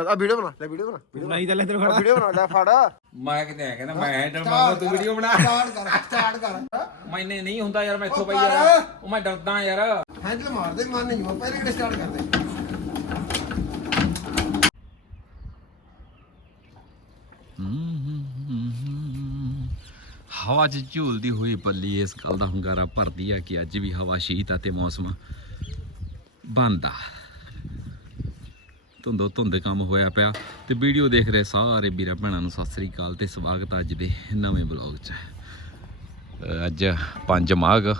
ਆ ਵੀਡੀਓ ਬਣਾ ਲੈ ਵੀਡੀਓ ਬਣਾ ਵੀਡੀਓ ਨਹੀਂ ਤਾਂ ਲੈ ਤੇਰੇ ਵੀਡੀਓ ਬਣਾ ਲੈ ਫੜ। ਮੈਂ ਕਿਤੇ ਕਹਿੰਦਾ ਮੈਂ ਹੈਂਡਲ ਮਾਰਦਾ ਤੂੰ ਵੀਡੀਓ ਬਣਾ। ਸਟਾਰਟ ਕਰ ਸਟਾਰਟ ਕਰ। ਮੈਨੇ ਨਹੀਂ ਹੁੰਦਾ ਯਾਰ ਮੈਥੋਂ ਬਈ ਯਾਰ ਉਹ ਮੈਂ ਡਰਦਾ ਯਾਰ। ਹੈਂਡਲ ਮਾਰ ਦੇ ਮਨ ਨਹੀਂ ਹੋ ਪਹਿਲੇ ਕਿਹੜੇ ਸਟਾਰਟ ਕਰਦੇ? ਹਵਾ 'ਚ ਝੂਲਦੀ ਹੋਈ ਪੱਲੀ ਇਸ ਗੱਲ ਦਾ ਹੁੰਗਾਰਾ ਭਰਦੀ ਆ ਕਿ ਅੱਜ ਵੀ ਹਵਾ ਸ਼ੀਤ ਆ ਤੇ ਮੌਸਮ ਬੰਦਾ ਧੁੰਦੋ, ਧੁੰਦ ਕੰਮ ਹੋਇਆ ਪਿਆ ਤੇ ਵੀਡੀਓ ਦੇਖ ਰਹੇ ਸਾਰੇ ਵੀਰਾਂ ਭੈਣਾਂ ਨੂੰ ਸਤਿ ਸ੍ਰੀ ਅਕਾਲ ਤੇ ਸਵਾਗਤ ਅੱਜ ਦੇ ਨਵੇਂ ਬਲੌਗ 'ਚ। ਅੱਜ 5 ਮਾਘ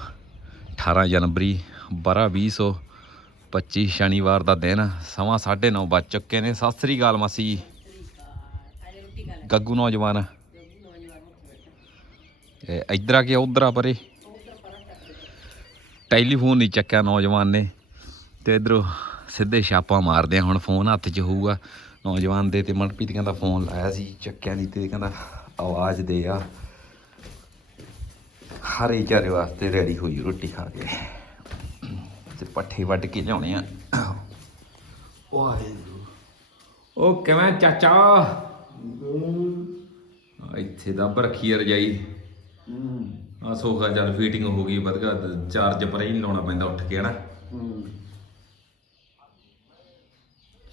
18 ਜਨਵਰੀ 12 2025 ਸ਼ਨੀਵਾਰ ਦਾ ਦਿਨ, ਸਮਾਂ 9:30 ਵੱਜ ਚੁੱਕੇ ਨੇ। ਸਤਿ ਸ੍ਰੀ ਅਕਾਲ ਮਾਸੀ। ਜੀ ਗੱਗੂ ਨੌਜਵਾਨ। ਇਹ ਇੱਧਰ ਆ ਕੇ ਉਧਰ ਆ ਪਰੇ। ਟੈਲੀਫੋਨ ਨਹੀਂ ਚੱਕਿਆ ਨੌਜਵਾਨ ਨੇ। ਤੇ ਇਧਰੋਂ ਸਿੱਧੇ ਛਾਪਾ ਮਾਰਦੇ ਆ ਹੁਣ ਫੋਨ ਹੱਥ 'ਚ ਹੋਊਗਾ। ਨੌਜਵਾਨ ਦੇ ਤੇ ਮਨਪ੍ਰੀਤ ਕਹਿੰਦਾ ਫੋਨ ਲਾਇਆ ਸੀ ਚੱਕਿਆ ਨਹੀਂ ਤੇ ਕਹਿੰਦਾ ਆਵਾਜ਼ ਦੇ ਆ। ਹਰੇ ਚਾਰੇ ਵਾਸਤੇ ਰੈਡੀ ਹੋਈ ਰੋਟੀ ਖਾ ਕੇ। ਤੇ ਪੱਠੇ ਵੱਢ ਕੇ ਲਿਆਉਣੇ ਆ। ਵਾਹਿਗੁਰੂ। ਉਹ ਕਿਵੇਂ ਚਾਚਾ? ਇੱਥੇ ਦਾ ਬਰਖੀ ਰਜਾਈ। ਆ ਸੋਫਾ ਚੱਲ ਫੀਟਿੰਗ ਹੋ ਗਈ ਵਧਗਾ ਚਾਰਜ ਪਰ ਹੀ ਲਾਉਣਾ ਪੈਂਦਾ ਉੱਠ ਕੇ ਹਨਾ?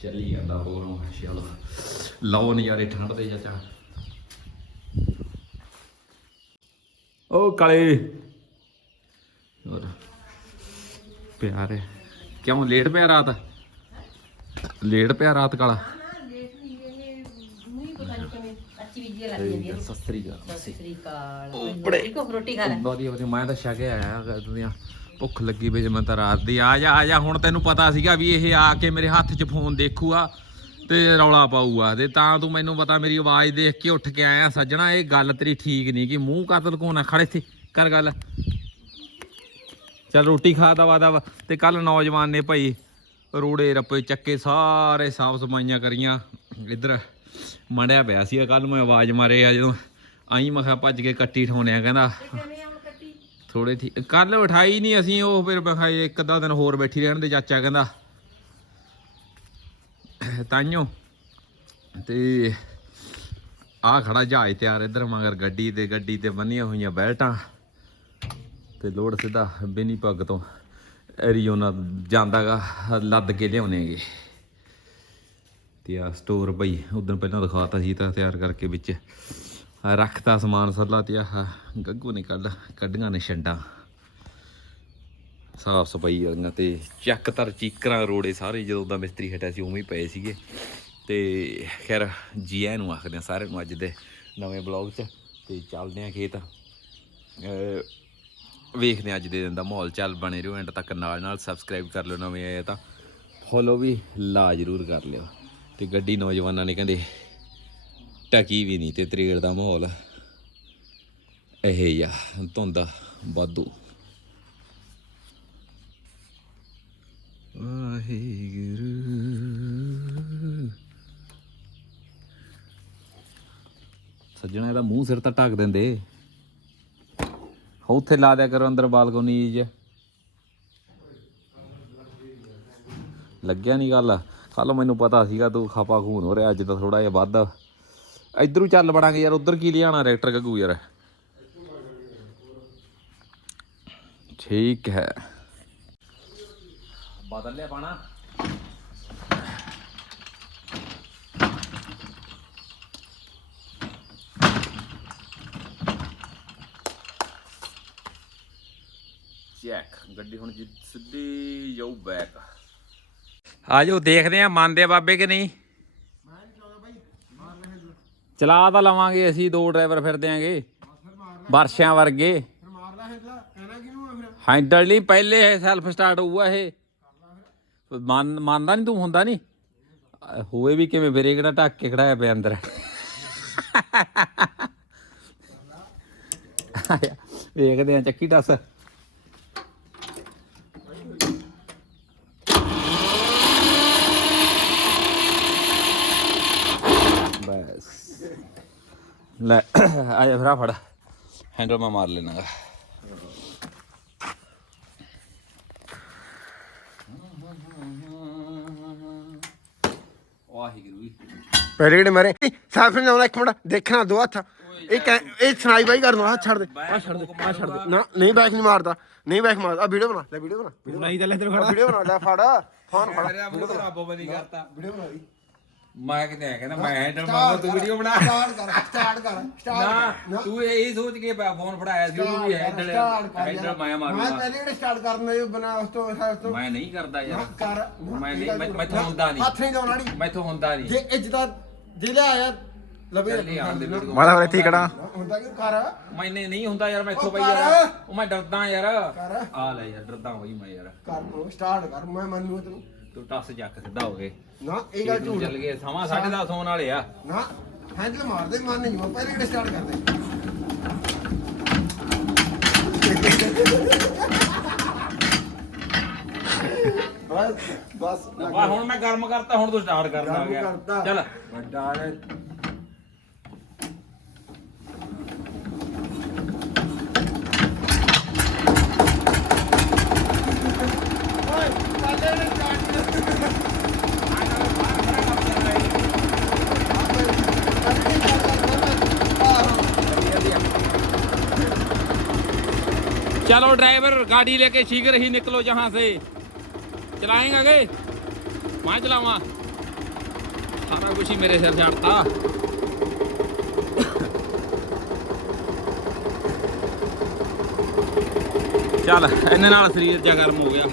ਚੱਲੀ ਜਾਂਦਾ ਹੋਰ ਚਲੋ ਲਓ ਨਜ਼ਾਰੇ ਠੰਡ ਦੇ ਚਾਚਾ। ਓ ਕਾਲੇ। ਹੋਰ। ਪਿਆਰੇ। ਕਿਉਂ ਲੇਟ ਪਿਆ ਰਾਤ? ਲੇਟ ਪਿਆ ਰਾਤ ਕਾਲਾ? ਸਤਿ ਸ੍ਰੀ ਅਕਾਲ। ਰੋਟੀ ਖਾ ਲੈ। ਵਧੀਆ ਵਧੀਆ। ਮੈਂ ਤਾਂ ਛਕੇ ਆਇਆ ਦੁਨੀਆ ਭੁੱਖ ਲੱਗੀ ਪਈ ਜੇ ਮੈਂ ਤਾਂ ਰਾਤ ਦੀ ਆ ਜਾ ਆ ਜਾ। ਹੁਣ ਤੈਨੂੰ ਪਤਾ ਸੀਗਾ ਵੀ ਇਹ ਆ ਕੇ ਮੇਰੇ ਹੱਥ 'ਚ ਫੋਨ ਦੇਖੂਗਾ ਤੇ ਰੌਲਾ ਪਾਊਗਾ। ਤੇ ਤਾਂ ਤੂੰ ਮੈਨੂੰ ਪਤਾ ਮੇਰੀ ਆਵਾਜ਼ ਦੇਖ ਕੇ ਉੱਠ ਕੇ ਆਇਆ ਸੱਜਣਾ, ਇਹ ਗੱਲ ਤੇਰੀ ਠੀਕ ਨਹੀਂ ਕਿ ਮੂੰਹ ਕਾਤਲ ਕੋਣਾ ਖੜੇ ਇੱਥੇ, ਕਰ ਗੱਲ। ਚੱਲ ਰੋਟੀ ਖਾ, ਦਵਾ ਦਵਾ। ਤੇ ਕੱਲ ਨੌਜਵਾਨ ਨੇ ਭਾਈ ਰੋੜੇ ਰੱਪੇ ਚੱਕੇ, ਸਾਰੇ ਸਾਫ਼ ਸਫਾਈਆਂ ਕਰੀਆਂ। ਇੱਧਰ ਮੰਡਿਆ ਪਿਆ ਸੀ ਕੱਲ ਮੈਂ ਆਵਾਜ਼ ਮਾਰੇ ਆ ਜਦੋਂ। ਆਈ ਮੈਂ ਭੱਜ ਕੇ ਕੱਟੀ ਠਾਉਣਿਆ ਕਹਿੰਦਾ ਥੋੜੇ ਠੀਕ ਕੱਲ ਉਠਾਈ ਨਹੀਂ ਅਸੀਂ, ਉਹ ਫਿਰ ਮੈਂ ਇੱਕ ਅੱਧਾ ਦਿਨ ਹੋਰ ਬੈਠੀ ਰਹਿਣ ਦੇ ਚਾਚਾ ਕਹਿੰਦਾ। ਤਾਈਓ, ਤੇ ਆ ਖੜਾ ਜਹਾਜ਼ ਤਿਆਰ ਇੱਧਰ, ਮਗਰ ਗੱਡੀ ਤੇ ਗੱਡੀ ਤੇ ਬੰਨੀਆਂ ਹੋਈਆਂ ਬੈਲਟਾਂ। ਤੇ ਲੋਡ ਸਿੱਧਾ ਬੇਨੀ ਪੱਗ ਤੋਂ ਐਰੀਜ਼ੋਨਾ ਜਾਂਦਾਗਾ, ਲੱਦ ਕੇ ਲਿਆਉਣੇਗੇ ਤੇ ਆ ਸਟੋਰ ਬਈ ਉਦੋਂ ਪਹਿਲਾਂ ਦਿਖਾਤਾ ਸੀ ਤਾਂ ਤਿਆਰ ਕਰਕੇ ਵਿੱਚ। ਰੱਖਤਾ ਸਮਾਨ ਸੱਲਾ ਤੇ ਆਹ ਗੱਗੂ ਨੇ ਕੱਢ, ਕੱਢੀਆਂ ਨੇ ਛੰਡਾਂ। ਸਾਫ਼ ਸਫ਼ਾਈ ਵਾਲੀਆਂ ਤੇ ਚੱਕ ਤਰ ਚੀਕਰਾਂ ਰੋੜੇ ਸਾਰੇ ਜਦੋਂ ਦਾ ਮਿਸਤਰੀ ਹਟਿਆ ਸੀ, ਉਵੇਂ ਹੀ ਪਏ ਸੀਗੇ। ਤੇ ਖੈਰ ਜੀ ਆਇਆਂ ਨੂੰ ਆਖਦੇ ਆ ਸਾਰਿਆਂ ਨੂੰ ਅੱਜ ਦੇ ਨਵੇਂ ਬਲੌਗ 'ਚ। ਤੇ ਚੱਲਦੇ ਆ ਖੇਤ। ਵੇਖਦੇ ਹਾਂ ਅੱਜ ਦੇ ਦਿਨ ਦਾ ਮਾਹੌਲ ਚੱਲ ਬਣੇ ਰਹੋ। ਐਂਡ ਤੱਕ ਨਾਲ ਨਾਲ ਸਬਸਕ੍ਰਾਈਬ ਕਰ ਲਿਓ ਨਵੇਂ ਆਏ ਤਾਂ। ਫੋਲੋ ਵੀ ਲਾ ਜ਼ਰੂਰ ਕਰ ਲਿਓ। ਤੇ ਗੱਡੀ ਨੌਜਵਾਨਾਂ ਨੇ ਕਹਿੰਦੇ ਟਕੀ ਵੀ ਨਹੀਂ ਤੇ ਤਰੇੜ ਦਾ ਮਾਹੌਲ। ਇਹ ਆ, ਧੁੰਦਾ ਵਾਧੂ। ਵਾਹਿਗੁਰੂ। ਸੱਜਣਾ, ਇਹਦਾ ਮੂੰਹ ਸਿਰ ਤਾਂ ਢੱਕ ਦਿੰਦੇ। ਉੱਥੇ ਲਾ ਦਿਆ ਕਰੋ ਅੰਦਰ ਬਾਲਕੋਨੀ 'ਚ ਲੱਗਿਆ ਨਹੀਂ ਗੱਲ। ਕੱਲ ਮੈਨੂੰ ਪਤਾ ਸੀਗਾ ਤੂੰ ਖਾਪਾ ਖੂਨ ਹੋ ਰਿਹਾ, ਅੱਜ ਤਾਂ ਥੋੜਾ ਜਿਹਾ ਵੱਧ। ਇਧਰੋਂ ਚੱਲ ਬੜਾਂਗੇ ਯਾਰ ਉਧਰ ਕੀ ਲਿਆਣਾ ਰੈਕਟਰ ਗੱਗੂ ਯਾਰ? ਠੀਕ ਹੈ। ਬਦਲ ਲਿਆ ਪਾਣਾ। ਚੈੱਕ ਗੱਡੀ ਹੁਣ ਸਿੱਧੀ ਜਾਊ ਬੈਕ ਆਜੋ ਦੇਖਦੇ ਆ ਮੰਨਦੇ ਆ ਬਾਬੇ ਕਿ ਨਹੀਂ? ਚਲਾ ਤਾਂ ਲਵਾਂਗੇ, ਅਸੀਂ ਦੋ ਡਰਾਈਵਰ ਫਿਰਦੇ ਦਿਆਂਗੇ ਵਰਸ਼ਿਆਂ ਵਰਗੇ। ਹੈਂਡਲ ਨਹੀਂ, ਪਹਿਲੇ ਇਹ ਸੈਲਫ ਸਟਾਰਟ ਹੋਊਗਾ ਇਹ। ਮੰਨ, ਮੰਨਦਾ ਨਹੀਂ ਤੂੰ, ਹੁੰਦਾ ਨਹੀਂ? ਅਹ ਹੋਏ ਵੀ ਕਿਵੇਂ, ਫਿਰ ਕਿਹੜਾ ਢੱਕ ਕੇ ਖੜਾਇਆ ਪਿਆ ਅੰਦਰ? ਵੇਖਦੇ ਆ, ਚੱਕੀ ਦੱਸ ਲੈ ਆ ਜਾ ਫੜ। ਹੈਂਡਲ ਮੈਂ ਮਾਰ ਲੈਣਾ ਵਾਹਿਗੁਰੂ ਜੀ ਪਹਿਲੇ ਕਿਹੜੇ ਮਾਰੇ? ਸਾਫ਼ ਨਹੀਂ ਆਉਂਦਾ ਇੱਕ ਮਿੰਟ ਦੇਖਣਾ ਦੋ ਹੱਥ। ਇਹ ਕਹਿ- ਇਹ ਸੁਣਾਈ ਬਾਈ ਕਰ ਦੋ ਹੱਥ ਛੱਡ ਦੇ। ਆ ਛੱਡ ਦੇ ਆ ਛੱਡ ਦੇ। ਨਾ ਨਹੀਂ ਬੈਕ ਨਹੀਂ ਮਾਰਦਾ ਨਹੀਂ ਬੈਕ ਮਾਰਦਾ। ਆ ਵੀਡੀਓ ਬਣਾ ਲੈ ਵੀਡੀਓ ਬਣਾ। ਨਹੀਂ ਤਾਂ ਲੈ ਖੜਾ ਵੀਡੀਓ ਬਣਾ ਲੈ ਫੜ। ਫੋਨ ਫੜ। ਰੱਬ ਬਣੀ ਕਰਤਾ। ਵੀਡੀਓ ਬਣਾ ਮੈਂ ਕਿਤੇ ਆ ਕਹਿੰਦਾ ਮੈਂ ਹੈਂਡਲ ਮਾਰਦਾ ਤੂੰ ਵੀਡੀਓ ਬਣਾ। ਸਟਾਰਟ ਕਰ ਸਟਾਰਟ ਕਰ ਸਟਾਰਟ ਨਾ ਤੂੰ ਇਹ ਸੋਚ ਕੇ ਫੋਨ ਫੜਾਇਆ ਸੀ ਉਹਨੂੰ ਵੀ ਹੈਂਡਲ ਹੈਂਡਲ ਮੈਂ ਮੈਂ ਮਾਰੂੰਗਾ। ਪਹਿਲੇ ਜਿਹੜੇ ਸਟਾਰਟ ਕਰਨਾ ਇਹ ਬਣਾ ਉਸ ਤੋਂ ਉਸ ਤੋਂ ਮੈਂ ਨਹੀਂ ਕਰਦਾ ਨਾ ਯਾਰ ਕਰ ਮੈਂ ਨਹੀਂ ਮੈਂ ਮੈਥੋਂ ਹੁੰਦਾ ਨਹੀਂ। ਹੱਥ ਨਹੀਂ ਲਾਉਣਾ ਨਹੀਂ ਮੈਥੋਂ ਹੁੰਦਾ ਨਹੀਂ। ਜੇ ਇੱਜ਼ਤ ਜੇ ਲਿਆਇਆ ਲਵੇ ਚੱਲੀ ਦੇ ਵੀਡੀਓ ਠੀਕ ਖੜਾ। ਹੁੰਦਾ ਕਿ ਕਰ। ਮੈਨੇ ਨਹੀਂ ਹੁੰਦਾ ਯਾਰ ਮੈਥੋਂ ਉਹ ਬਈ ਕਰ। ਯਾਰ ਉਹ ਮੈਂ ਡਰਦਾ ਯਾਰ। ਕਰ। ਆ ਲੈ ਯਾਰ ਡਰਦਾ ਬਈ ਮੈਂ ਯਾਰ। ਕਰ ਸਟਾਰਟ ਕਰ। ਮੈਂ ਮੰਨੂ ਤੈਨੂੰ। ਤੂੰ ਟੱਸ ਜੱਕ ਸਿੱਧਾ ਹੋ ਗਏ ਨਾ ਇਹ ਗੱਲ ਝੂਠ ਚੱਲ ਗਏ ਸਮਾਂ 10:30 ਹੋਣ ਵਾਲੇ ਆ। ਨਾ ਹੈਂਡਲ ਮਾਰਦੇ ਮਨ ਨਹੀਂ ਮੈਂ ਪਹਿਲੇ ਕਿਹੜੇ ਸਟਾਰਟ ਕਰਦੇ? ਬਸ ਬਸ ਹੁਣ ਮੈਂ ਗਰਮ ਕਰਤਾ ਹੁਣ ਤੂੰ ਸਟਾਰਟ ਕਰਨ ਆ ਗਰਮ ਗਿਆ। ਕਰਤਾ। ਚੱਲ। ਵੱਡਾ ਨੇ ਓਏ ਕੱਲੇ ਨੇ चलो ड्राइवर गाड़ी लेके शीघ्र ही निकलो जहाँ से चलाएंगे आगे वहाँ चलावा सारा कुछ ही मेरे सिर चढ़ता ਚੱਲ ਇਹਨੇ ਨਾਲ ਸਰੀਰ ਜਿਆ ਗਰਮ ਹੋ ਗਿਆ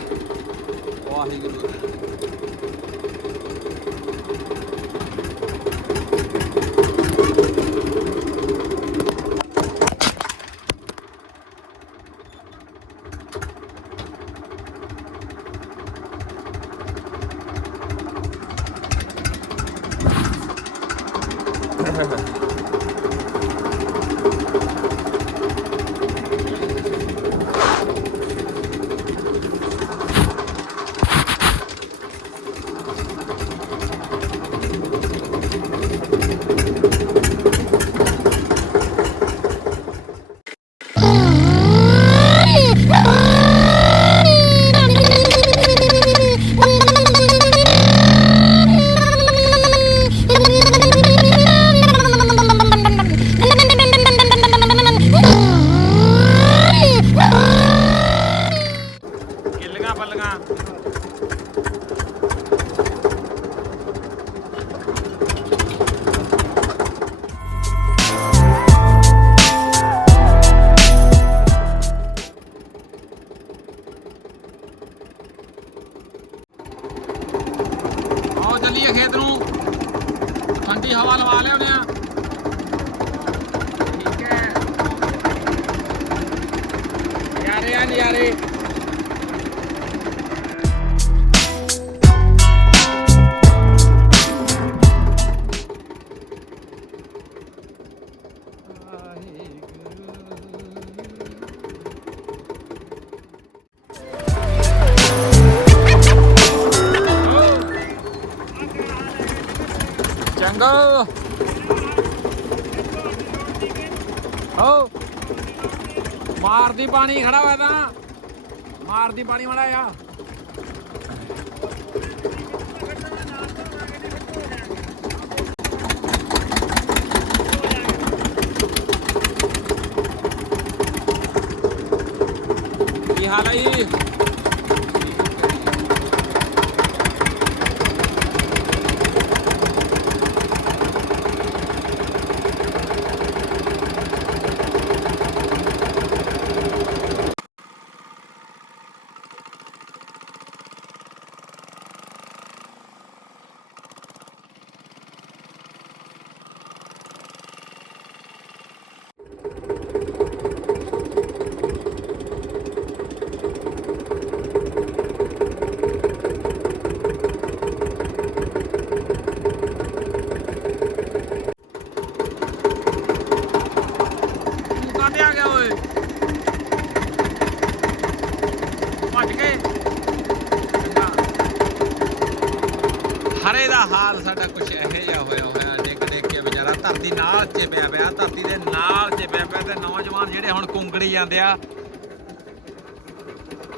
ਵਾਹਿਗੁਰੂ ਚੰਗਾ ਹੋ ਮਾਰਦੀ ਪਾਣੀ ਖੜਾ ਹੋਇਆ ਤਾਂ। ਮਾਰਦੀ ਪਾਣੀ ਮਾੜਾ ਆ ਜਾਂਦੇ ਆ।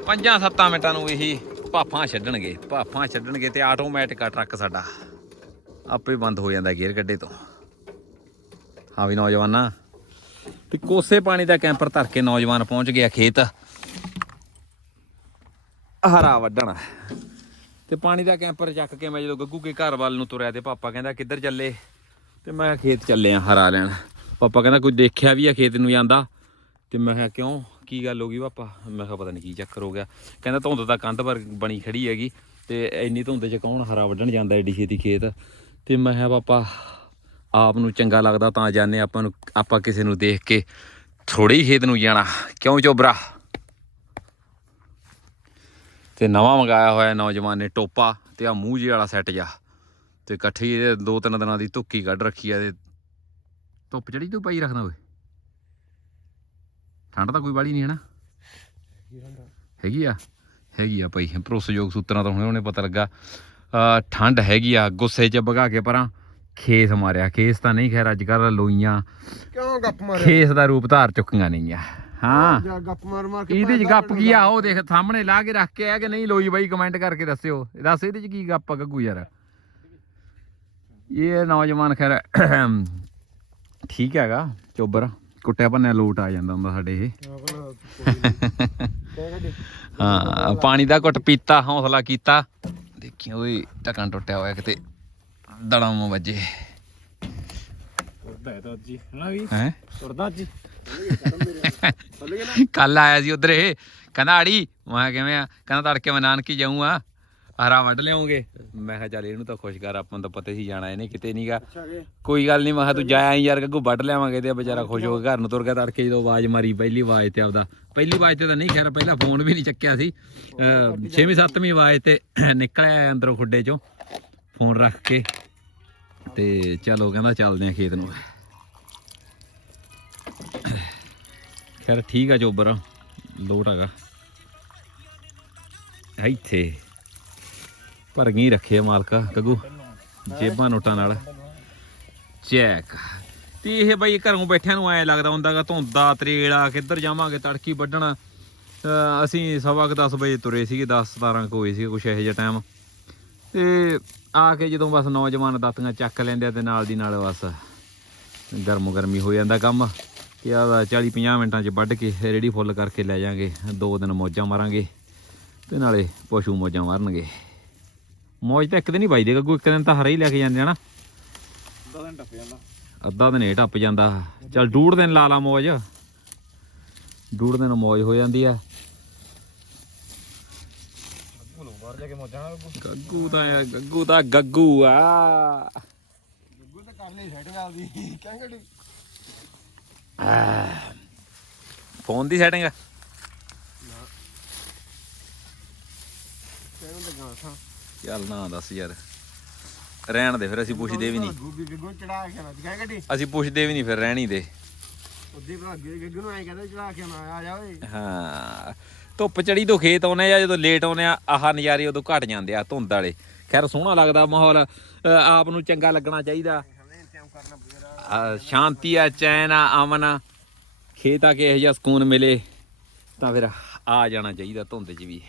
ਪੰਜਾਂ ਸੱਤਾਂ ਮਿੰਟਾਂ ਨੂੰ ਇਹੀ ਭਾਫਾਂ ਛੱਡਣਗੇ ਭਾਫਾਂ ਛੱਡਣਗੇ ਤੇ ਆਟੋਮੈਟਿਕ ਆ ਟਰੱਕ ਸਾਡਾ। ਆਪੇ ਬੰਦ ਹੋ ਜਾਂਦਾ ਗੇਅਰ ਗੱਡੇ ਤੋਂ। ਹਾਂ ਵੀ ਨੌਜਵਾਨਾਂ, ਤੇ ਕੋਸੇ ਪਾਣੀ ਦਾ ਕੈਂਪਰ ਧਰ ਕੇ ਨੌਜਵਾਨ ਪਹੁੰਚ ਗਿਆ ਖੇਤ। ਹਰਾ ਵੱਢਣ। ਤੇ ਪਾਣੀ ਦਾ ਕੈਂਪਰ ਚੱਕ ਕੇ ਮੈਂ ਜਦੋਂ ਗੱਗੂ ਕੇ ਘਰ ਵੱਲ ਨੂੰ ਤੁਰਿਆ ਤੇ ਪਾਪਾ ਕਹਿੰਦਾ, ਕਿੱਧਰ ਚੱਲੇ? ਤੇ ਮੈਂ ਖੇਤ ਚੱਲੇ ਆ ਹਰਾ ਲੈਣ। ਪਾਪਾ ਕਹਿੰਦਾ, ਕੋਈ ਦੇਖਿਆ ਵੀ ਆ ਖੇਤ ਨੂੰ ਜਾਂਦਾ? ਤੇ ਮੈਂ ਕਿਹਾ, ਕਿਉਂ? ਕੀ ਗੱਲ ਹੋ ਗਈ ਪਾਪਾ? ਮੈਂ ਕਿਹਾ, ਪਤਾ ਨਹੀਂ ਕੀ ਚੱਕਰ ਹੋ ਗਿਆ। ਕਹਿੰਦਾ, ਧੁੰਦ ਤਾਂ ਕੰਧ ਪਰ ਬਣੀ ਖੜੀ ਹੈਗੀ ਤੇ ਇੰਨੀ ਧੁੰਦ 'ਚ ਕੌਣ ਹਰਾ ਵੱਢਣ ਜਾਂਦਾ ਏਡੀ ਛੇਤੀ ਖੇਤ? ਤੇ ਮੈਂ ਕਿਹਾ, ਪਾਪਾ, ਆਪ ਨੂੰ ਚੰਗਾ ਲੱਗਦਾ ਤਾਂ ਜਾਣੇ ਆਪਾਂ ਨੂੰ, ਆਪਾਂ ਕਿਸੇ ਨੂੰ ਦੇਖ ਕੇ ਥੋੜੀ ਹੀ ਖੇਤ ਨੂੰ ਜਾਣਾ। ਕਿਉਂ ਚੋਬਰਾ? ਤੇ ਨਵਾਂ ਮੰਗਾਇਆ ਹੋਇਆ ਨੌਜਵਾਨ ਨੇ ਟੋਪਾ ਤੇ ਆ ਮੂੰਹ ਜਿਹੇ ਵਾਲਾ ਸੈੱਟ ਜਾ ਤੇ ਇਕੱਠੀ ਦੋ ਤਿੰਨ ਦਿਨਾਂ ਦੀ ਧੁੱਕੀ ਕੱਢ ਰੱਖੀ ਆ ਤੇ ਧੁੱਪ ਚੜੀ ਤੂੰ ਪਾਈ ਰੱਖਦਾ ਓਏ? ਠੰਡ ਤਾਂ ਕੋਈ ਵਾਲੀ ਨਹੀਂ ਹੈ ਨਾ। ਹੈਗੀ ਆ? ਹੈਗੀ ਆ ਭਾਈ। ਭਰੋਸੇਯੋਗ ਸੂਤਰਾਂ ਤੋਂ ਹੁਣੇ ਹੁਣੇ ਪਤਾ ਲੱਗਾ। ਠੰਡ ਹੈਗੀ ਆ ਗੁੱਸੇ 'ਚ ਭਗਾ ਕੇ ਪਰਾਂ। ਖੇਸ ਮਾਰਿਆ। ਖੇਸ ਤਾਂ ਨਹੀਂ ਖੈਰ ਅੱਜ ਕੱਲ ਲੋਈਆਂ। ਕਿਉਂ ਗੱਪ ਮਾਰਿਆ? ਖੇਸ ਦਾ ਰੂਪ ਧਾਰ ਚੁੱਕੀਆਂ ਨਹੀਂ ਆ ਹਾਂ ਗੱਪ ਮਾਰ ਮਾਰ ਕੇ ਇਹਦੇ ਚ ਗੱਪ ਕੀ ਆ? ਉਹ ਦੇਖ ਸਾਹਮਣੇ ਲਾ ਕੇ ਰੱਖ ਕੇ ਆ ਕਿ ਨਹੀਂ ਲੋਈ ਬਾਈ ਕਮੈਂਟ ਕਰਕੇ ਦੱਸਿਓ। ਦੱਸ ਇਹਦੇ ਚ ਕੀ ਗੱਪ ਆ ਗੱਗੂ ਯਾਰ? ਇਹ ਨੌਜਵਾਨ ਖੈਰ ਠੀਕ ਹੈਗਾ ਚੋਬਰ। ਕੁੱਟਿਆ ਭੰਨਿਆ ਲੋਟ ਆ ਜਾਂਦਾ ਹੁੰਦਾ ਸਾਡੇ ਇਹ। ਹਾਂ ਪਾਣੀ ਦਾ ਘੁੱਟ ਪੀਤਾ ਹੌਸਲਾ ਕੀਤਾ। ਦੇਖੀ ਓਏ ਟਕਣ ਟੁੱਟਿਆ ਹੋਇਆ ਕਿਤੇ। ਦੜਮ ਵੱਜੇ। ਕੱਲ ਆਇਆ ਸੀ ਉਧਰ ਇਹ। ਕਹਿੰਦਾ ਆੜੀ ਮੈਂ ਕਿਵੇਂ ਆ? ਕਹਿੰਦਾ ਤੜਕੇ ਮੈਂ ਨਾਨਕੀ ਜਾਊਂਗਾ। ਹਰਾ ਵੱਢ ਲਿਆਉਂਗੇ। ਮੈਂ ਕਿਹਾ ਚੱਲ ਇਹਨੂੰ ਤਾਂ ਖੁਸ਼ ਕਰ ਆਪਾਂ ਨੂੰ ਤਾਂ ਪਤਾ ਹੀ ਜਾਣਾ ਇਹਨੇ ਕਿਤੇ ਨਹੀਂਗਾ ਕੋਈ ਗੱਲ ਨਹੀਂ ਮੈਂ ਕਿਹਾ ਤੂੰ ਜਾਇਆ ਯਾਰ ਗੱਗੂ ਵੱਢ ਲਿਆਵਾਂਗੇ ਤੇ ਵਿਚਾਰਾ ਖੁਸ਼ ਹੋ ਕੇ ਘਰ ਨੂੰ ਤੁਰ ਗਿਆ ਤੜਕੇ ਜਦੋਂ ਆਵਾਜ਼ ਮਾਰੀ ਪਹਿਲੀ ਆਵਾਜ਼ ਤੇ ਆਪਦਾ। ਪਹਿਲੀ ਆਵਾਜ਼ ਤੇ ਤਾਂ ਨਹੀਂ ਖੈਰ ਪਹਿਲਾਂ ਫੋਨ ਵੀ ਨਹੀਂ ਚੱਕਿਆ ਸੀ। 6ਵੀਂ 7ਵੀਂ ਆਵਾਜ਼ ਤੇ ਨਿਕਲਿਆ ਅੰਦਰੋਂ ਖੁੱਡੇ ਚੋਂ ਫੋਨ ਰੱਖ ਕੇ। ਤੇ ਚਲੋ ਕਹਿੰਦਾ ਚੱਲਦੇ ਆ ਖੇਤ ਨੂੰ। ਖੈਰ ਠੀਕ ਆ ਚੋਬਰ ਲੋਟ ਹੈਗਾ। ਇੱਥੇ। ਭਰ ਗਈ ਰੱਖੇ ਮਾਲਕਾ, ਗੱਗੂ। ਜੇਬਾਂ ਨੋਟਾਂ ਨਾਲ। ਚੈੱਕ। ਤੇ ਇਹ ਬਾਈ ਘਰੋਂ ਬੈਠਿਆਂ ਨੂੰ ਐ ਲੱਗਦਾ ਹੁੰਦਾਗਾ ਧੁੰਦਾ ਤਰੇੜਾ ਕਿੱਧਰ ਜਾਵਾਂਗੇ, ਤੜਕੀ ਵੱਢਣ। ਅਸੀਂ ਸਵਾ ਕੁ 10 ਵਜੇ ਤੁਰੇ ਸੀਗੇ 10 17 ਕੁ ਹੋਏ ਸੀ ਕੁਛ ਇਹੋ ਜਿਹਾ ਟਾਈਮ ਤੇ ਆ ਕੇ ਜਦੋਂ ਬਸ ਨੌਜਵਾਨ ਦਾਤੀਆਂ ਚੱਕ ਲੈਂਦੇ ਆ ਤੇ ਨਾਲ ਦੀ ਨਾਲ ਬਸ ਗਰਮ ਗਰਮੀ ਹੋ ਜਾਂਦਾ ਕੰਮ। ਕਿ ਆਦਾ 40 50 ਮਿੰਟਾਂ 'ਚ ਵੱਢ ਕੇ ਰੇੜੀ ਫੁੱਲ ਕਰਕੇ ਲੈ ਜਾਾਂਗੇ, ਦੋ ਦਿਨ ਮੌਜਾਂ ਮਾਰਾਂਗੇ ਤੇ ਨਾਲੇ ਪਸ਼ੂ ਮੌਜਾਂ ਮਾਰਨਗੇ। ਮੌਜ ਤਾਂ ਇੱਕ ਦਿਨ ਹੀ ਵੱਜਦੇ ਗੱਗੂ ਇੱਕ ਦਿਨ ਤਾਂ ਹਰਾ ਹੀ ਲੈ ਕੇ ਜਾਂਦੇ ਆ ਨਾ। ਦੋ ਦਿਨ ਟੱਪ ਜਾਂਦਾ। ਅੱਧਾ ਦਿਨ ਇਹ ਟੱਪ ਜਾਂਦਾ। ਚਲ ਡੂੜ ਦਿਨ ਲਾ ਲਾ ਮੌਜ। ਡੂੜ ਦਿਨ ਮੌਜ ਹੋ ਜਾਂਦੀ ਆ। ਗੱਗੂ ਤਾਂ ਯਾਰ ਗੱਗੂ ਤਾਂ ਗੱਗੂ ਆ। ਗੁੱਗੂ ਤਾਂ ਕਰ ਲਈ ਸੈਟਿੰਗ ਆਪਦੀ। ਕਹਿੰਗੇ ਫੋਨ ਦੀ ਸੈਟਿੰਗ ਕਹਿੰਦੇ ਲੱਗਾ ਸਾਂ। ਚੱਲ ਨਾ ਦੱਸ ਯਾਰ। ਰਹਿਣ ਦੇ ਫਿਰ ਅਸੀਂ ਪੁੱਛਦੇ ਵੀ ਨਹੀਂ। ਗੁੱਗੂ ਚੜਾ ਕੇ ਅਸੀਂ ਪੁੱਛਦੇ ਵੀ ਨਹੀਂ ਫਿਰ ਰਹਿਣੀ ਦੇ। ਉਹਦੇ ਭਰਾ ਗੁੱਗੂ ਨੂੰ ਐਂ ਕਹਿੰਦੇ ਚੜਾ ਕੇ ਨਾ ਆ ਜਾ ਓਏ। ਹਾਂ ਧੁੱਪ ਚੜੀ ਤੋਂ ਖੇਤ ਆਉਨੇ ਆ ਜਦੋਂ ਲੇਟ ਆਉਨੇ ਆ ਆਹ ਨਜ਼ਾਰੇ ਉਦੋਂ ਘਟ ਜਾਂਦੇ ਆ ਧੁੰਦ ਵਾਲੇ। ਖੈਰ ਸੋਹਣਾ ਲੱਗਦਾ ਮਾਹੌਲ ਆਪ ਨੂੰ ਚੰਗਾ ਲੱਗਣਾ ਚਾਹੀਦਾ। ਸ਼ਾਂਤੀ ਆ ਚੈਨ ਆ ਅਮਨ ਆ। ਖੇਤ ਆ ਕੇ ਇਹੋ ਜਿਹਾ ਸਕੂਨ ਮਿਲੇ ਤਾਂ ਫਿਰ ਆ ਜਾਣਾ ਚਾਹੀਦਾ ਧੁੰਦ 'ਚ ਵੀ।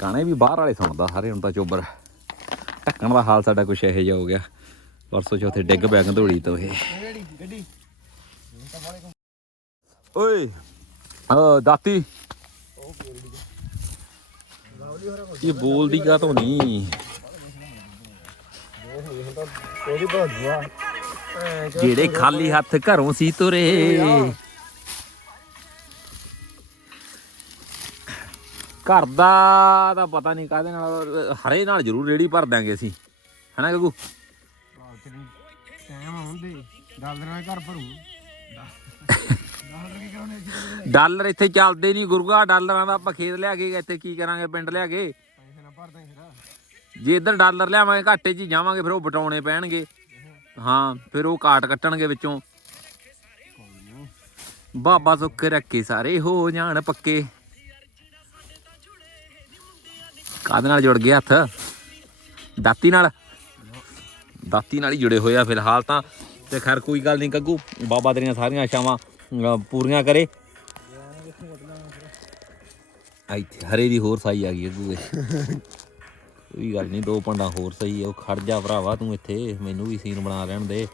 ਗਾਣੇ ਵੀ ਬਾਹਰ ਵਾਲੇ ਸੁਣਦਾ, ਸਾਰੇ ਹੁਣ ਤਾਂ ਚੋਬਰ। ਢੱਕਣ ਦਾ ਹਾਲ ਸਾਡਾ ਕੁਛ ਇਹੋ ਜਿਹਾ ਹੋ ਗਿਆ। ਪਰਸੋਂ ਚੌਥੇ ਡਿੱਗ ਪਿਆ ਗੰਧੋੜੀ ਤੋਂ ਇਹ। ਓਏ ਆ ਦਾਤੀ। ਇਹ ਬੋਲਦੀ ਕਾ ਤੋਂ ਨਹੀਂ ਜਿਹੜੇ ਖਾਲੀ ਹੱਥ ਘਰੋਂ ਸੀ ਤੁਰੇ। ਘਰ ਦਾ ਤਾਂ ਪਤਾ ਨਹੀਂ ਕਾਹਦੇ ਨਾਲ ਹਰੇ ਨਾਲ ਜ਼ਰੂਰ ਰੇੜੀ ਭਰ ਦਾਂਗੇ ਅਸੀਂ। ਹਨਾ ਗੱਗੂ? ਟਾਈਮ ਹੁੰਦੇ। ਡਾਲਰਾਂ ਘਰ ਭਰੂ। ਡਾਲਰ ਇੱਥੇ ਚੱਲਦੇ ਨਹੀਂ ਗੁਰੂਆ ਡਾਲਰਾਂ ਦਾ ਆਪਾਂ ਖੇਤ ਲਿਆ ਕੇ ਇੱਥੇ ਕੀ ਕਰਾਂਗੇ ਪਿੰਡ ਲਿਆ ਕੇ? ਜੇ ਇੱਧਰ ਡਾਲਰ ਲਿਆਵਾਂਗੇ ਘਾਟੇ 'ਚ ਜਾਵਾਂਗੇ ਫਿਰ ਉਹ ਬਟਾਉਣੇ ਪੈਣਗੇ। ਹਾਂ ਫਿਰ ਉਹ ਕਾਟ ਕੱਟਣਗੇ ਵਿੱਚੋਂ। ਬਾਬਾ ਸੁੱਖ ਰੱਖੇ ਸਾਰੇ ਹੋ ਜਾਣ ਪੱਕੇ। ਕਾਹਦੇ ਨਾਲ ਜੁੜ ਗਿਆ ਹੱਥ। ਦਾਤੀ ਨਾਲ। ਦਾਤੀ ਨਾਲ ਹੀ ਜੁੜੇ ਹੋਏ ਆ ਫਿਲਹਾਲ ਤਾਂ। ਤੇ ਖੈਰ ਕੋਈ ਗੱਲ ਨਹੀਂ ਗੱਗੂ ਬਾਬਾ ਤੇਰੀਆਂ ਸਾਰੀਆਂ ਆਸ਼ਾਵਾਂ ਪੂਰੀਆਂ ਕਰੇ। ਇੱਥੇ ਹਰੇ ਦੀ ਹੋਰ ਸਾਈ ਆ ਗਈ ਅੱਗੂ ਕੋਈ ਗੱਲ ਨਹੀਂ, ਦੋ ਪੰਡਾ ਹੋਰ ਸਹੀ ਉਹ ਖੜ ਜਾ ਭਰਾਵਾ ਤੂੰ ਇੱਥੇ, ਮੈਨੂੰ ਵੀ ਸੀਨ ਬਣਾ ਲੈਣ ਦੇ।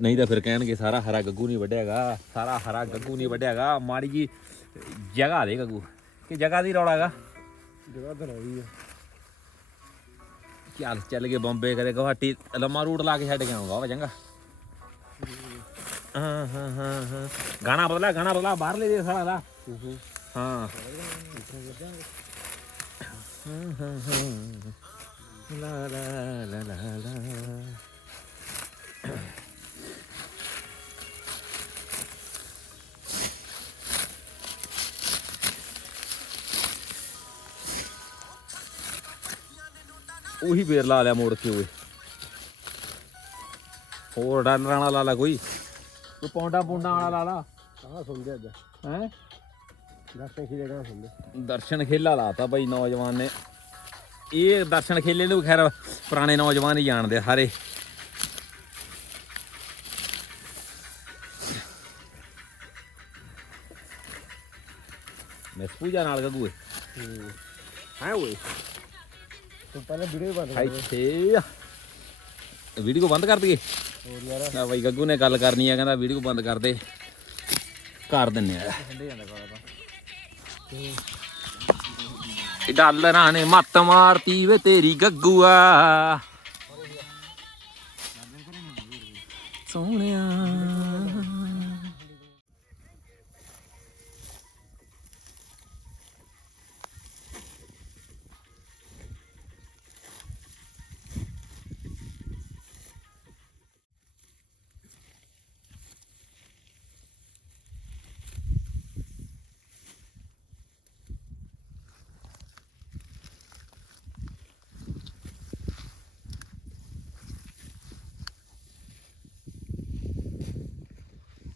ਨਹੀਂ ਤਾਂ ਫਿਰ ਕਹਿਣਗੇ, ਸਾਰਾ ਹਰਾ ਗੱਗੂ ਨਹੀਂ ਵੱਢਿਆਗਾ, ਸਾਰਾ ਹਰਾ ਗੱਗੂ ਨਹੀਂ ਵੱਢਿਆਗਾ। ਮਾੜੀ ਜੀ ਜਗ੍ਹਾ ਦੇ ਗੱਗੂ, ਕਿ ਜਗ੍ਹਾ ਦੀ ਰੌਲਾ ਹੈਗਾ। ਜਗ੍ਹਾ ਰਹੀ ਆ। ਚੱਲ ਚੱਲ ਕੇ ਬੰਬੇ ਕਦੇ ਗੁਹਾਟੀ। ਲੰਮਾ ਰੂਟ ਲਾ ਕੇ ਛੱਡ ਕੇ ਆਉਂਗਾ ਵਾ ਚੰਗਾ। ਹਾਂ ਹਾਂ ਹਾਂ ਹਾਂ। ਗਾਣਾ ਬਦਲਾ ਗਾਣਾ ਬਦਲਾ ਬਾਹਰ ਲੈ ਦੇ। ਸਾਰਾ ਦਾ ਹਾਂ। ਲਾ ਲਾ ਲਾ ਲਾ ਲਾ। ਉਹੀ ਫੇਰ ਲਾ ਲਿਆ ਮੋੜ ਕੇ ਓਏ। ਹੋਰ ਡਾਲਰਾਂ ਵਾਲਾ ਲਾ ਲਾ ਕੋਈ। ਕੋਈ ਪੌਂਡਾ ਪੌਂਡਾ ਵਾਲਾ ਲਾ ਲਾ। ਆਹ ਸੁਣਦੇ ਅੱਜ। ਹੈ? ਦਰਸ਼ਨ ਕੀ ਜਗ੍ਹਾ ਸੁਣਦੇ ਦਰਸ਼ਨ ਖੇਲਾ ਲਾਤਾ ਬਾਈ ਨੌਜਵਾਨ ਨੇ। ਇਹ ਦਰਸ਼ਨ ਖੇਲੇ ਨੂੰ ਖੈਰ ਪੁਰਾਣੇ ਨੌਜਵਾਨ ਹੀ ਜਾਣਦੇ ਸਾਰੇ। ਮੈਂ ਪੂਜਾ ਨਾਲ ਗਗੂਏ ਹੈ ਓਏ? ਤੂੰ ਪਹਿਲਾਂ ਵੀਡੀਓ ਬਣਾ ਇੱਥੇ ਵੀਡੀਓ ਬੰਦ ਕਰ ਦਈਏ? ਹੋਰ ਯਾਰ। ਨਾ ਬਾਈ ਗੱਗੂ ਨੇ ਗੱਲ ਕਰਨੀ ਆ ਕਹਿੰਦਾ ਵੀਡੀਓ ਬੰਦ ਕਰ ਦੇ। ਕਰ ਦਿੰਨੇ ਆ। ਇਹ ਡਾਲਰਾਂ ਨੇ ਮੱਤ ਮਾਰਤੀ ਵੇ ਤੇਰੀ ਗੱਗੂਆ ਸੋਹਣਿਆ।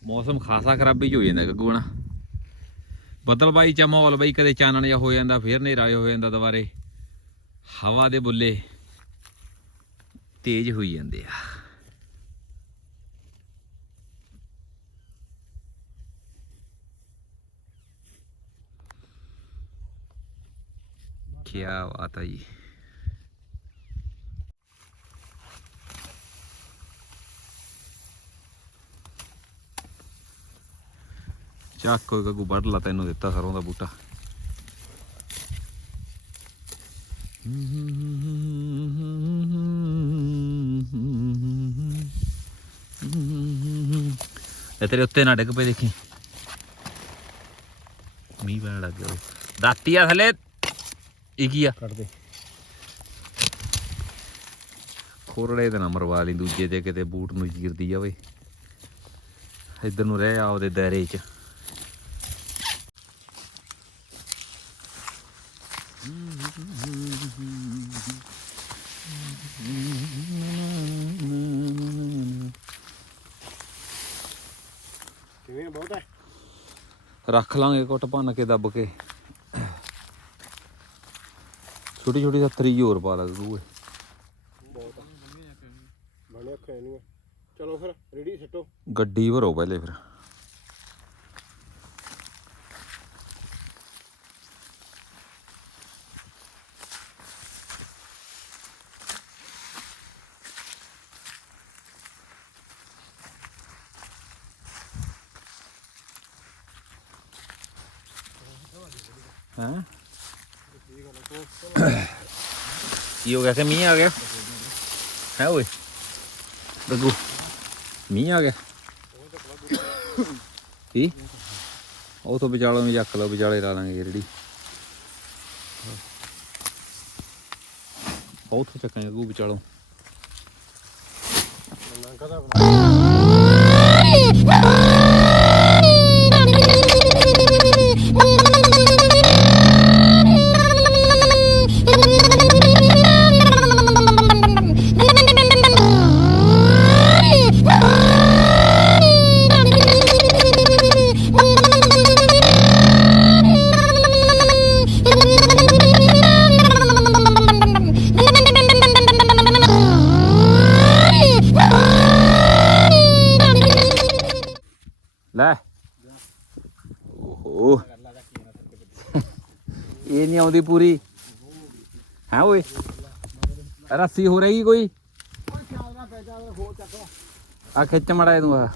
ਮੌਸਮ ਖਾਸਾ ਖਰਾਬੀ ਹੋ ਜਾਂਦਾ ਗੱਗੂ ਨਾ ਬੱਦਲ ਬਾਈ ਚ ਮਾਹੌਲ ਬਾਈ ਕਦੇ ਚਾਨਣ ਜਿਹਾ ਹੋ ਜਾਂਦਾ, ਫੇਰ ਹਨੇਰਾ ਜਿਹਾ ਹੋ ਜਾਂਦਾ ਦੁਬਾਰੇ। ਹਵਾ ਦੇ ਬੁੱਲੇ ਤੇਜ਼ ਹੋਈ ਜਾਂਦੇ ਆ। ਕੀ ਬਾਤ ਹੈ ਜੀ। ਚੱਕ ਕੋਈ ਗੱਗੂ ਵੱਢ ਲਾ ਤੈਨੂੰ ਦਿੱਤਾ ਸਰੋਂ ਦਾ ਬੂਟਾ। ਇਹ ਤੇਰੇ ਉੱਤੇ ਨਾ ਡਿੱਗ ਪਏ ਦੇਖੀ। ਮੀਂਹ ਪੈਣ ਲੱਗ ਗਿਆ। ਦਾਤੀ ਆ ਥੱਲੇ। ਇਹ ਕੀ ਆ? ਕੱਢ ਦੇ। ਖੋਰੜੇ ਤੇ ਨਾ ਮਰਵਾ ਲਈ ਦੂਜੇ ਤੇ ਕਿਤੇ ਬੂਟ ਨੂੰ ਚੀਰਦੀ ਜਾਵੇ ਇੱਧਰ ਨੂੰ ਰਹਿ ਆ ਉਹਦੇ ਦਾਇਰੇ 'ਚ ਕਿਵੇਂ ਬਹੁਤ ਹੈ ਰੱਖ ਲਾਂਗੇ ਕੁੱਟ ਭੰਨ ਕੇ ਦੱਬ ਕੇ। ਛੋਟੀ ਛੋਟੀ ਸੱਤਰੀ ਹੋਰ ਪਾ ਅੱਖਾਂ ਨਹੀਂ ਚਲੋ ਫਿਰ ਰੈਡੀ ਸਿੱਟੋ। ਗੱਡੀ ਭਰੋ ਪਹਿਲੇ ਫਿਰ ਹਾਂ ਕੀ ਹੋ ਗਿਆ ਕਿ ਮੀਂਹ ਆ ਗਿਆ ਹੈ ਓਏ ਗੱਗੂ ਮੀਂਹ ਆ ਗਿਆ ਕੀ ਉਹ ਤੋਂ ਵਿਚਾਲੋਂ ਵੀ ਚੱਕ ਲਓ ਵਿਚਾਲੇ ਲਾ ਲਾਂਗੇ ਰੇੜੀ ਉਹ ਚੱਕਾਂਗੇ ਗੱਗੂ ਵਿਚਾਲੋਂ ਨੰਗਾ ਦਾ ਆਉਂਦੀ ਪੂਰੀ। ਹੈ ਓਏ? ਰੱਸੀ ਹੋ ਰਹੀ ਕੋਈ? ਆ ਖਿੱਚ ਮੜਾ ਤੂੰ ਆ।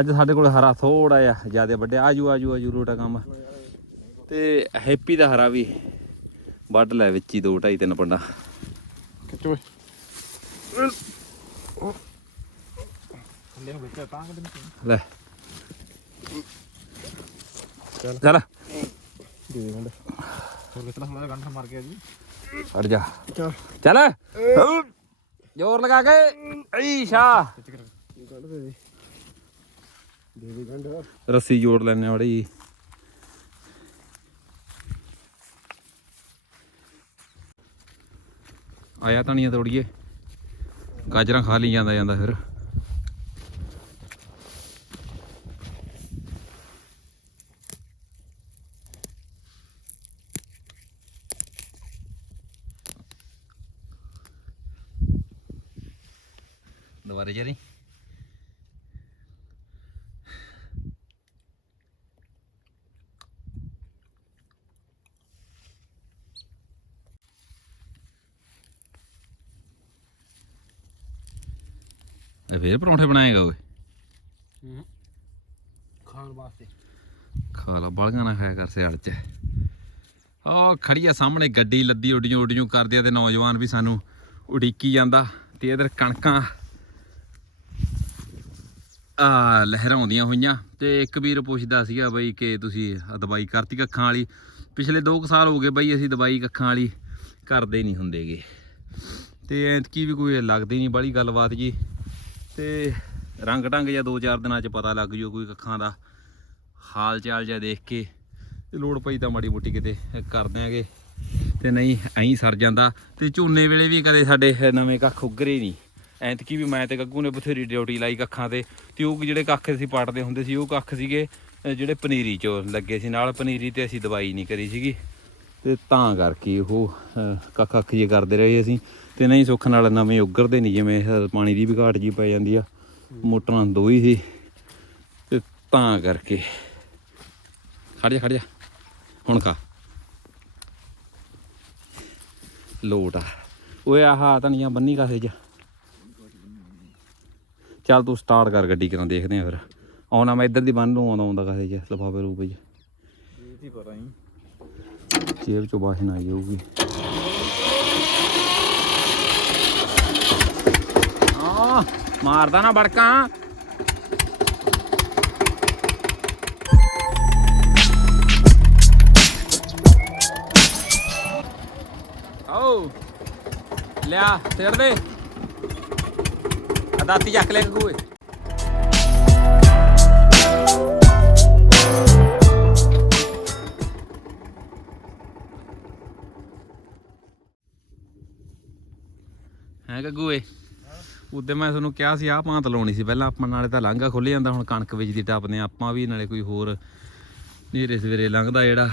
ਅੱਜ ਸਾਡੇ ਕੋਲ ਹਰਾ ਥੋੜਾ ਜਿਹਾ ਜ਼ਿਆਦਾ ਵੱਡਿਆ। ਆਜੂ ਆਜੂ ਆਜੂ ਰੋਟਾ ਕੰਮ। ਤੇ ਹੈਪੀ ਦਾ ਹਰਾ ਵੀ ਵੱਢ ਲੈ ਵਿੱਚ ਹੀ ਦੋ ਢਾਈ ਤਿੰਨ ਪੰਡਾ। ਖਿੱਚ ਓਏ। ਲੈ। ਚੱਲ। ਦੇ ਗੰਡ ਹਟ ਜਾ। ਚੱਲ। ਚੱਲ। ਜ਼ੋਰ ਲਗਾ ਕੇ। ਈਸ਼ਾ। ਗੰਡ ਦੇ ਦੇ ਦੇ ਦੇ ਗੰਡ ਰੱਸੀ ਜੋੜ ਲੈਣੇ ਬੜੀ ਆਇਆ ਧਣੀਆਂ ਤੋੜੀਏ ਗਾਜਰਾਂ ਖਾ ਲਈ ਜਾਂਦਾ ਜਾਂਦਾ ਫਿਰ। ਦੁਬਾਰੇ ਜਰੀ। ਇਹ ਫੇਰ ਪਰੌਂਠੇ ਬਣਾਏਗਾ ਓਏ? ਖਾਣ ਵਾਸਤੇ। ਖਾ ਲਾ ਬਾਲੀਆਂ ਨਾ ਖਾਇਆ ਕਰ ਸਿਆਲ ਚ। ਆ ਖੜੀ ਆ ਸਾਹਮਣੇ ਗੱਡੀ ਲੱਦੀ ਉੱਡੀਆਂ ਉੱਡੀਆਂ ਕਰਦੇ ਆ ਤੇ ਨੌਜਵਾਨ ਵੀ ਸਾਨੂੰ ਉਡੀਕੀ ਜਾਂਦਾ ਤੇ ਇਧਰ ਕਣਕਾਂ ਆ ਲਹਿਰਾਉਂਦੀਆਂ ਹੋਈਆਂ ਤੇ ਇੱਕ ਵੀਰ ਪੁੱਛਦਾ ਸੀਗਾ ਬਈ ਕਿ ਤੁਸੀਂ ਦਵਾਈ ਕਰਤੀ ਕੱਖਾਂ ਵਾਲੀ। ਪਿਛਲੇ 2 ਸਾਲ ਹੋ ਗਏ ਬਈ ਅਸੀਂ ਦਵਾਈ ਕੱਖਾਂ ਵਾਲੀ ਕਰਦੇ ਨਹੀਂ ਹੁੰਦੇਗੇ। ਤੇ ਐਤਕੀ ਵੀ ਕੋਈ ਲੱਗਦੀ ਨਹੀਂ ਬਾਲੀ ਗੱਲਬਾਤ ਜੀ। ਤੇ ਰੰਗ ਢੰਗ ਜਾਂ 2-4 ਦਿਨਾਂ ਚ ਪਤਾ ਲੱਗ ਜੂ ਕੋਈ ਕੱਖਾਂ ਦਾ ਹਾਲ ਚਾਲ ਜਿਹਾ ਦੇਖ ਕੇ। ਤੇ ਲੋੜ ਪਈ ਤਾਂ ਮਾੜੀ ਮੋਟੀ ਕਿਤੇ ਕਰ ਦਿਆਂਗੇ। ਤੇ ਨਹੀਂ, ਐਂ ਸਰ ਜਾਂਦਾ। ਤੇ ਝੋਨੇ ਵੇਲੇ ਵੀ ਕਦੇ ਸਾਡੇ ਨਵੇਂ ਕੱਖ ਉੱਗਰੇ ਨਹੀਂ। ਐਤਕੀ ਵੀ ਮੈਂ ਤੇ ਗੱਗੂ ਨੇ ਬਥੇਰੀ ਡਿਊਟੀ ਲਾਈ ਕੱਖਾਂ ਤੇ ਤੇ ਉਹ ਜਿਹੜੇ ਕੱਖ ਅਸੀਂ ਪੱਟਦੇ ਹੁੰਦੇ ਸੀ, ਉਹ ਕੱਖ ਸੀਗੇ ਜਿਹੜੇ ਪਨੀਰੀ ਚੋਂ ਲੱਗੇ ਸੀ ਨਾਲ, ਪਨੀਰੀ ਤੇ ਅਸੀਂ ਦਵਾਈ ਨਹੀਂ ਕਰੀ ਸੀਗੀ। ਤੇ ਤਾਂ ਕਰਕੇ ਉਹ ਕੱਖ ਕੱਖ ਜੇ ਕਰਦੇ ਰਹੇ ਅਸੀਂ, ਤੇ ਨਹੀਂ ਸੁੱਖ ਨਾਲ ਨਵੇਂ ਉੱਗਰਦੇ ਨਹੀਂ, ਜਿਵੇਂ ਪਾਣੀ ਦੀ ਵੀ ਘਾਟ ਜੀ ਪੈ ਜਾਂਦੀ ਆ, ਮੋਟਰਾਂ ਦੋ ਹੀ ਸੀ। ਤੇ ਤਾਂ ਕਰਕੇ। ਖੜ ਜਾ ਖੜ ਜਾ। ਹੁਣ ਖਾ। ਲੋਟ ਆ। ਓਏ ਆਹ ਤਾਂ ਨਹੀਂ ਬੰਨੀ ਕਾਸੇ ਚ। ਚੱਲ ਤੂੰ ਸਟਾਰਟ ਕਰ ਗੱਡੀ ਕਰਾਂ ਦੇਖਦੇ ਆ ਫਿਰ। ਆਉਣਾ ਮੈਂ ਇੱਧਰ ਦੀ ਬੰਨ ਨੂੰ ਆਉਂਦਾ ਆਉਂਦਾ ਕਾਸੇ ਚ, ਲਫਾਫੇ ਰੂਪ ਚ। ਜੇਬ ਚੋਂ ਬਾਹਰ ਨਾ ਜਾਊਗੀ ਆ ਮਾਰਦਾ ਨਾ ਬੜਕਾਂ। ਆਓ। ਲਿਆ, ਸਿਰ ਦੇ। ਅਦਾਤੀ ਚੱਕ ਲੈ ਗੂਏ ਹੈ ਗੱਗੂਏ ਉਦੋਂ ਮੈਂ ਤੁਹਾਨੂੰ ਕਿਹਾ ਸੀ, ਆਹ ਭਾਂਤ ਲਾਉਣੀ ਸੀ ਪਹਿਲਾਂ, ਆਪਾਂ ਨਾਲੇ ਤਾਂ ਲਾਂਘਾ ਖੁੱਲ ਜਾਂਦਾ, ਹੁਣ ਕਣਕ ਵਿੱਚ ਦੀ ਟੱਪਦੇ ਹਾਂ ਆਪਾਂ ਵੀ ਨਾਲੇ ਕੋਈ ਹੋਰ ਨੇਰੇ ਸਵੇਰੇ ਲੰਘਦਾ ਜਿਹੜਾ।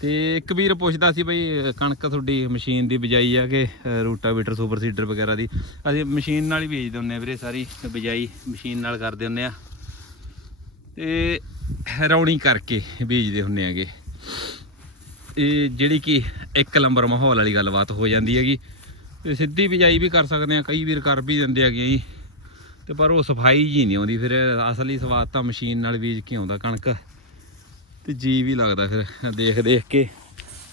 ਤੇ ਇੱਕ ਵੀਰ ਪੁੱਛਦਾ ਸੀ ਬਈ ਕਣਕ ਤੁਹਾਡੀ ਮਸ਼ੀਨ ਦੀ ਬਿਜਾਈ ਆ ਕਿ ਰੂਟਾਵੀਟਰ, ਸੁਪਰ ਸੀਡਰ ਵਗੈਰਾ ਦੀ? ਅਸੀਂ ਮਸ਼ੀਨ ਨਾਲ ਹੀ ਬੀਜ ਦਿੰਦੇ ਆ ਵੀਰੇ ਸਾਰੀ, ਬਿਜਾਈ ਮਸ਼ੀਨ ਨਾਲ ਕਰਦੇ ਹੁੰਦੇ ਆ। ਤੇ ਰੌਣੀ ਕਰਕੇ ਬੀਜਦੇ ਹੁੰਦੇ ਆਗੇ। ਇਹ ਜਿਹੜੀ ਕਿ ਇੱਕ ਲੰਬਰ ਮਾਹੌਲ ਵਾਲੀ ਗੱਲਬਾਤ ਹੋ ਜਾਂਦੀ ਹੈਗੀ। ਤੇ ਸਿੱਧੀ ਬਿਜਾਈ ਵੀ ਕਰ ਸਕਦੇ ਆ, ਕਈ ਵੀਰ ਕਰ ਵੀ ਦਿੰਦੇ ਹੈਗੇ ਜੀ। ਤੇ ਪਰ ਉਹ ਸਫ਼ਾਈ ਜੀ ਨਹੀਂ ਆਉਂਦੀ ਫਿਰ, ਅਸਲੀ ਸਵਾਦ ਤਾਂ ਮਸ਼ੀਨ ਨਾਲ ਬੀਜ ਕੇ ਆਉਂਦਾ ਕਣਕ। ਤੇ ਜੀ ਵੀ ਲੱਗਦਾ ਫਿਰ, ਦੇਖ ਦੇਖ ਕੇ,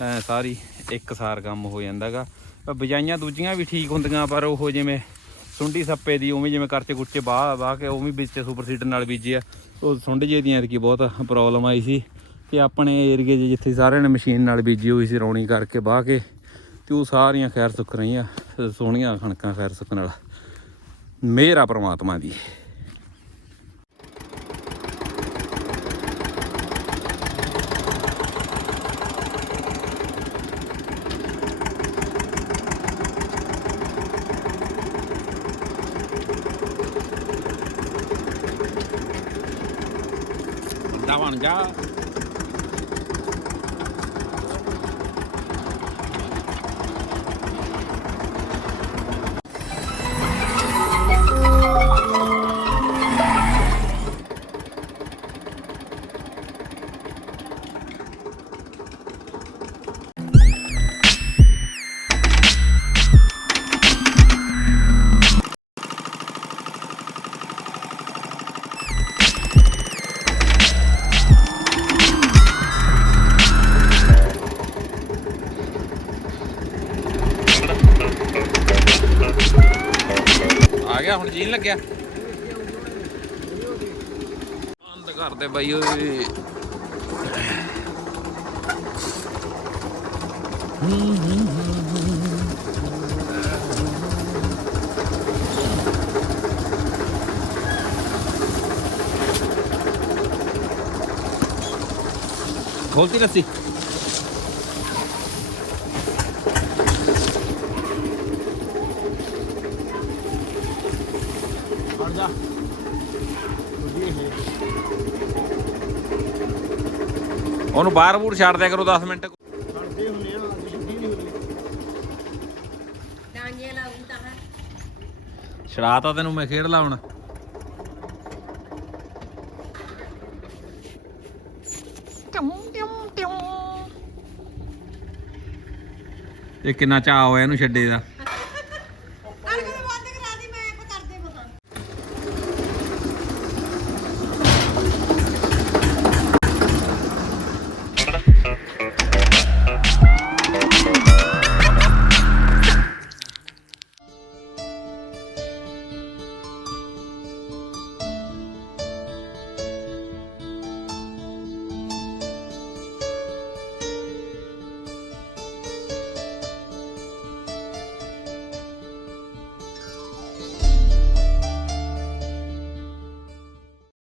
ਐਂ ਸਾਰੀ ਇੱਕਸਾਰ ਕੰਮ ਹੋ ਜਾਂਦਾਗਾ। ਬਿਜਾਈਆਂ ਦੂਜੀਆਂ ਵੀ ਠੀਕ ਹੁੰਦੀਆਂ, ਪਰ ਉਹ ਜਿਵੇਂ ਸੁੰਡੀ ਸੱਪੇ ਦੀ, ਉਵੇਂ ਜਿਵੇਂ ਕਰਚੇ ਕੁੱਚੇ ਬਾਹ ਬਾਹ ਕੇ ਉਵੇਂ ਵਿੱਚ ਸੁਪਰ ਸੀਡਰ ਨਾਲ ਬੀਜੇ ਆ। ਉਹ ਸੁੰਡ ਜੇ ਦੀਆਂ ਕੀ ਬਹੁਤ ਪ੍ਰੋਬਲਮ ਆਈ ਸੀ ਤੇ ਆਪਣੇ ਏਰੀਏ 'ਚ ਜਿੱਥੇ ਸਾਰਿਆਂ ਨੇ ਮਸ਼ੀਨ ਨਾਲ ਬੀਜੀ ਹੋਈ ਸੀ, ਰੌਣੀ ਕਰਕੇ ਬਾਹ ਕੇ, ਤੇ ਉਹ ਸਾਰੀਆਂ ਖੈਰ ਸੁੱਕ ਰਹੀਆਂ, ਸੋਹਣੀਆਂ ਕਣਕਾਂ ਖੈਰ ਸੁੱਕਣ ਨਾਲ ਮੇਰਾ ਪ੍ਰਮਾਤਮਾ ਦੀ। ਵੱਡਾ ਲੱਗਿਆ ਹੁਣ ਜੀਨ ਲੱਗਿਆ। ਬੰਦ ਕਰਦੇ ਬਾਈ ਓਏ। ਖੋਲਤੀ ਲੱਸੀ? ਫੜ ਬਾਹਰ ਬੂਰ ਛੱਡ ਦਿਆ ਕਰੋ 10 ਮਿੰਟ. ਛੜਾਤਾ ਤੈਨੂੰ ਮੈਂ ਖੇਡ ਲਾ ਹੁਣ। ਇਹ ਕਿੰਨਾ ਚਾਹ ਹੋਇਆ ਇਹਨੂੰ ਛੱਡੇ ਦਾ।